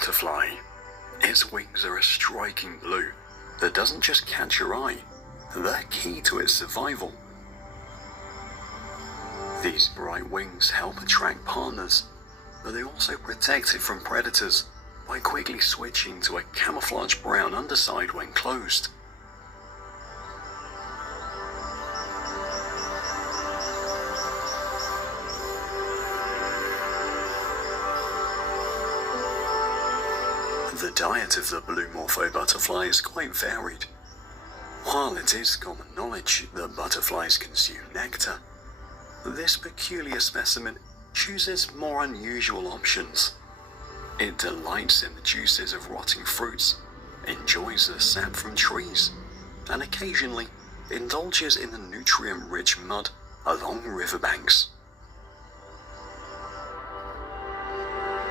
butterfly. Its wings are a striking blue that doesn't just catch your eye, they're key to its survival. These bright wings help attract partners, but they also protect it from predators by quickly switching to a camouflage brown underside when closed. The diet of the blue Morpho butterfly is quite varied. While it is common knowledge that butterflies consume nectar, this peculiar specimen chooses more unusual options. It delights in the juices of rotting fruits, enjoys the sap from trees, and occasionally indulges in the nutrient-rich mud along riverbanks.